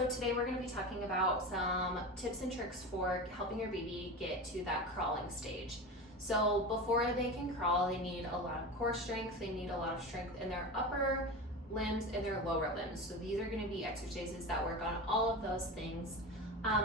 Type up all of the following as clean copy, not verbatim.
So today we're going to be talking about some tips and tricks for helping your baby get to that crawling stage. So before they can crawl, they need a lot of core strength, they need a lot of strength in their upper limbs and their lower limbs. So these are going to be exercises that work on all of those things.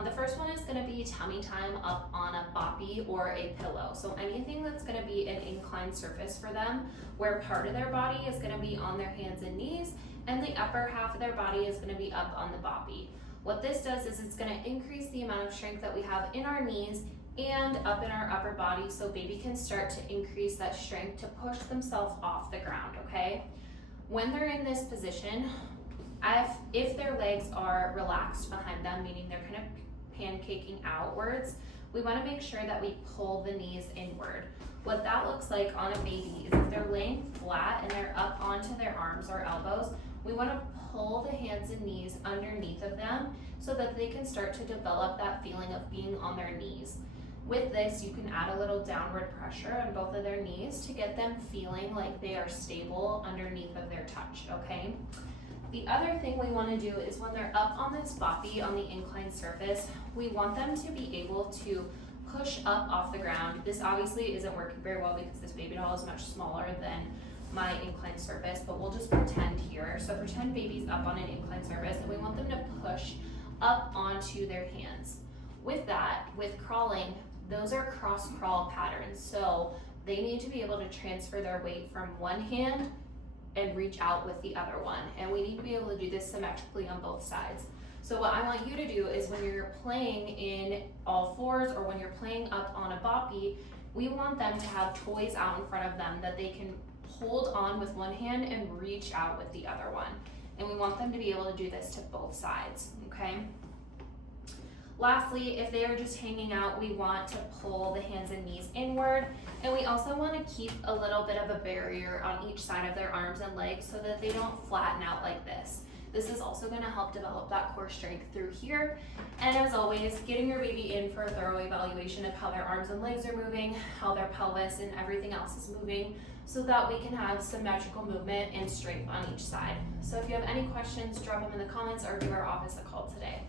The first one is going to be tummy time up on a boppy or a pillow. So anything that's going to be an inclined surface for them, where part of their body is going to be on their hands and knees, and the upper half of their body is going to be up on the boppy. What this does is it's going to increase the amount of strength that we have in our knees and up in our upper body, so baby can start to increase that strength to push themselves off the ground, okay? When they're in this position, if their legs are relaxed behind them, meaning they're kind of pancaking outwards, we want to make sure that we pull the knees inward. What that looks like on a baby is if they're laying flat and they're up onto their arms or elbows, we want to pull the hands and knees underneath of them so that they can start to develop that feeling of being on their knees. With this, you can add a little downward pressure on both of their knees to get them feeling like they are stable underneath of their touch, okay? The other thing we want to do is when they're up on this boppy on the inclined surface, we want them to be able to push up off the ground. This obviously isn't working very well because this baby doll is much smaller than my inclined surface, but we'll just pretend here. So pretend baby's up on an inclined surface and we want them to push up onto their hands. With that, with crawling, those are cross crawl patterns. So they need to be able to transfer their weight from one hand and reach out with the other one. And we need to be able to do this symmetrically on both sides. So what I want you to do is when you're playing in all fours or when you're playing up on a boppy, we want them to have toys out in front of them that they can hold on with one hand and reach out with the other one. And we want them to be able to do this to both sides, okay? Lastly, if they are just hanging out, we want to pull the hands and knees inward, and we also want to keep a little bit of a barrier on each side of their arms and legs so that they don't flatten out like this. This is also going to help develop that core strength through here. And as always, getting your baby in for a thorough evaluation of how their arms and legs are moving, how their pelvis and everything else is moving, so that we can have symmetrical movement and strength on each side. So if you have any questions, drop them in the comments or give our office a call today.